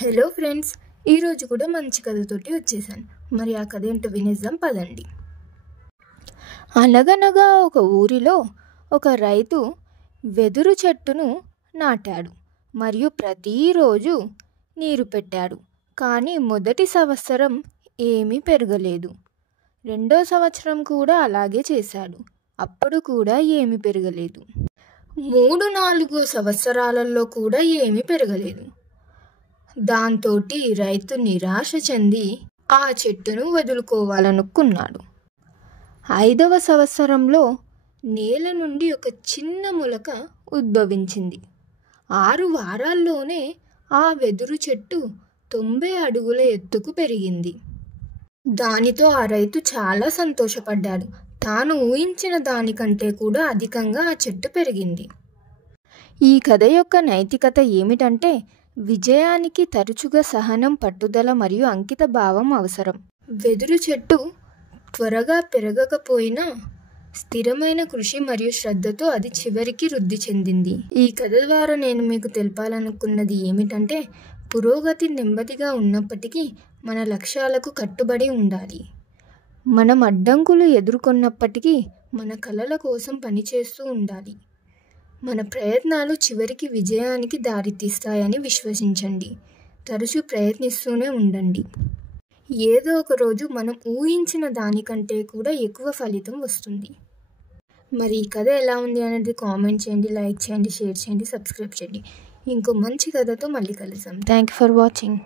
Hello friends, ఈరోజు కూడా మంచి కథతోటి వచ్చేసాను. మరి ఆ కథ ఏంటో వినేద్దాం పదండి. అనగనగా ఒక ఊరిలో ఒక రైతు వెదురు చెట్టును నాటాడు మరియు ప్రతిరోజు నీరు పెట్టాడు. కానీ మొదటి సంవత్సరం ఏమీ పెరగలేదు. రెండో సంవత్సరం కూడా అలాగే చేశాడు. అప్పుడు కూడా ఏమీ పెరగలేదు. 3-4 సంవత్సరాలలో కూడా ఏమీ పెరగలేదు. దాంతోటి రైతు నిరాశ చెంది ఆ చెట్టును వదులుకోవాలనుకున్నాడు. 5వ సంవత్సరంలో నేల నుండి ఒక చిన్న మొలక ఉద్భవించింది. 6 వారాల్లోనే ఆ వెదురు చెట్టు 90 అడుగుల ఎత్తుకు పెరిగింది. దానితో ఆ రైతు చాలా సంతోషపడ్డాడు. తాను ఊహించిన దానికంటే కూడా అధికంగా ఆ చెట్టు పెరిగింది. ఈ కథ యొక్క నైతికత ఏమిటంటే, విజయానికి తరచుగా సహనం, పట్టుదల మరియు అంకిత భావం అవసరం. వెదురు చెట్టు త్వరగా పెరగకపోయినా స్థిరమైన కృషి మరియు శ్రద్ధతో అది చివరికి వృద్ధి చెందింది. ఈ కథ ద్వారా నేను మీకు తెలపాలనుకున్నది ఏమిటంటే, పురోగతి నెమ్మదిగా ఉన్నప్పటికీ మన లక్ష్యాలకు కట్టుబడి ఉండాలి. మనం అడ్డంకులు ఎదుర్కొన్నప్పటికీ మన కలల కోసం పనిచేస్తూ ఉండాలి. మన ప్రయత్నాలు చివరికి విజయానికి దారితీస్తాయని విశ్వసించండి. తరచూ ప్రయత్నిస్తూనే ఉండండి. ఏదో ఒక రోజు మనం ఊహించిన దానికంటే కూడా ఎక్కువ ఫలితం వస్తుంది. మరి ఈ కథ ఎలా ఉంది అనేది కామెంట్ చేయండి, లైక్ చేయండి, షేర్ చేయండి, సబ్స్క్రైబ్ చేయండి. ఇంకో మంచి కథతో మళ్ళీ కలుద్దాం. Thank you for watching.